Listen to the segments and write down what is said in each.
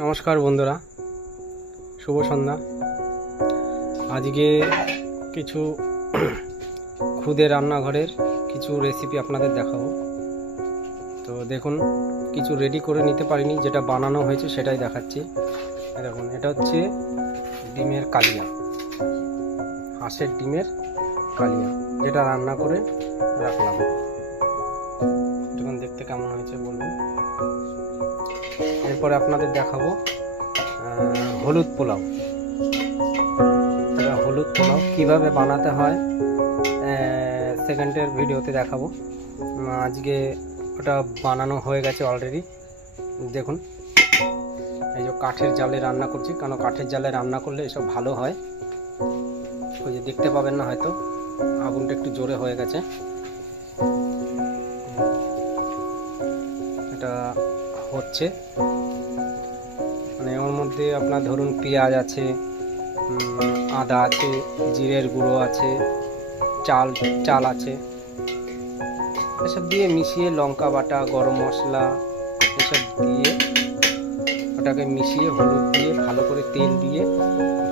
নমস্কার বন্ধুরা, শুভ সন্ধ্যা। আজকে কিছু খুদে রান্নাঘরের কিছু রেসিপি আপনাদের দেখাবো। তো দেখুন, কিছু রেডি করে নিতে পারিনি, যেটা বানানো হয়েছে সেটাই দেখাচ্ছি। দেখুন, এটা হচ্ছে ডিমের কালিয়া, হাঁসের ডিমের কালিয়া, যেটা রান্না করে রাখলাম। দেখুন দেখতে কেমন হয়েছে বলুন। এরপরে আপনাদের দেখাবো হলুদ পোলাও। হলুদ পোলাও কীভাবে বানাতে হয় সেকেন্ডের ভিডিওতে দেখাবো। আজকে ওটা বানানো হয়ে গেছে অলরেডি। দেখুন, এই যে কাঠের জালে রান্না করছি, কারণ কাঠের জালে রান্না করলে এসব ভালো হয়। ওই যে দেখতে পাবেন না, হয়তো আগুনটা একটু জোরে হয়ে গেছে। এটা হচ্ছে মানে ওর মধ্যে আপনার ধরুন পেঁয়াজ আছে, আদা আছে, জিরের গুঁড়ো আছে, চাল আছে, এসব দিয়ে মিশিয়ে লঙ্কা বাটা, গরম মশলা এসব দিয়ে ওটাকে মিশিয়ে, হলুদ দিয়ে ভালো করে, তেল দিয়ে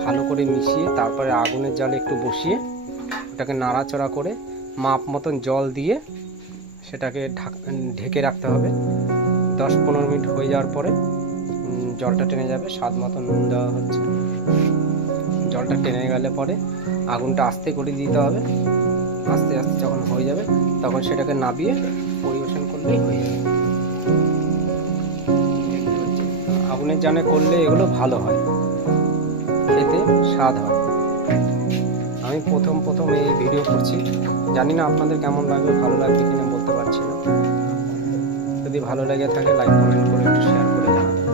ভালো করে মিশিয়ে, তারপরে আগুনের জালে একটু বসিয়ে ওটাকে নাড়াচড়া করে মাপ মতন জল দিয়ে সেটাকে ঢেকে রাখতে হবে। 10-15 মিনিট হয়ে যাওয়ার পরে জলটা টেনে যাবে, স্বাদ মতন নুন দেওয়া হচ্ছে। জলটা টেনে গেলে পরে আগুনটা আস্তে করে দিতে হবে। আস্তে আস্তে যখন হয়ে যাবে তখন সেটাকে নাবিয়ে পরিবেশন করলেই হয়ে যাবে। আগুনের জানে করলে এগুলো ভালো হয়, খেতে স্বাদ হয়। আমি প্রথম এই ভিডিও করছি, জানি না আপনাদের কেমন লাগবে, ভালো লাগবে কিনা বলতে পারছি না। যদি ভালো লেগে থাকে লাইক কমেন্ট করে একটু শেয়ার করে জানাবেন।